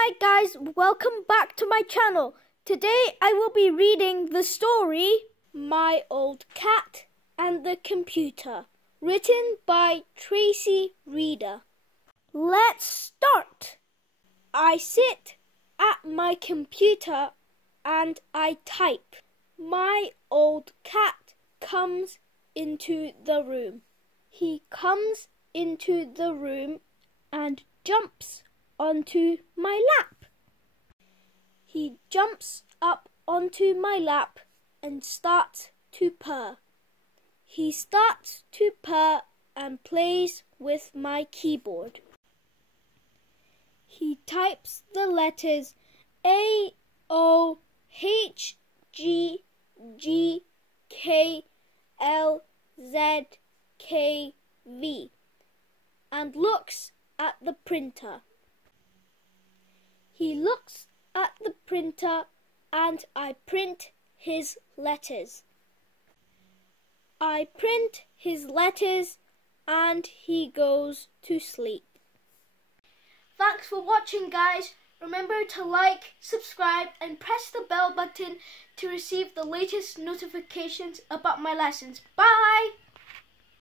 Hi guys, welcome back to my channel. Today I will be reading the story My Old Cat and the Computer, written by Tracy Reeder. Let's start. I sit at my computer and I type. My old cat comes into the room. He comes into the room and jumps onto my lap. He jumps up onto my lap and starts to purr. He starts to purr and plays with my keyboard. He types the letters A, O, H, G, G, K, L, Z, K, V and looks at the printer. He looks at the printer and I print his letters. I print his letters and he goes to sleep. Thanks for watching, guys. Remember to like, subscribe and press the bell button to receive the latest notifications about my lessons. Bye!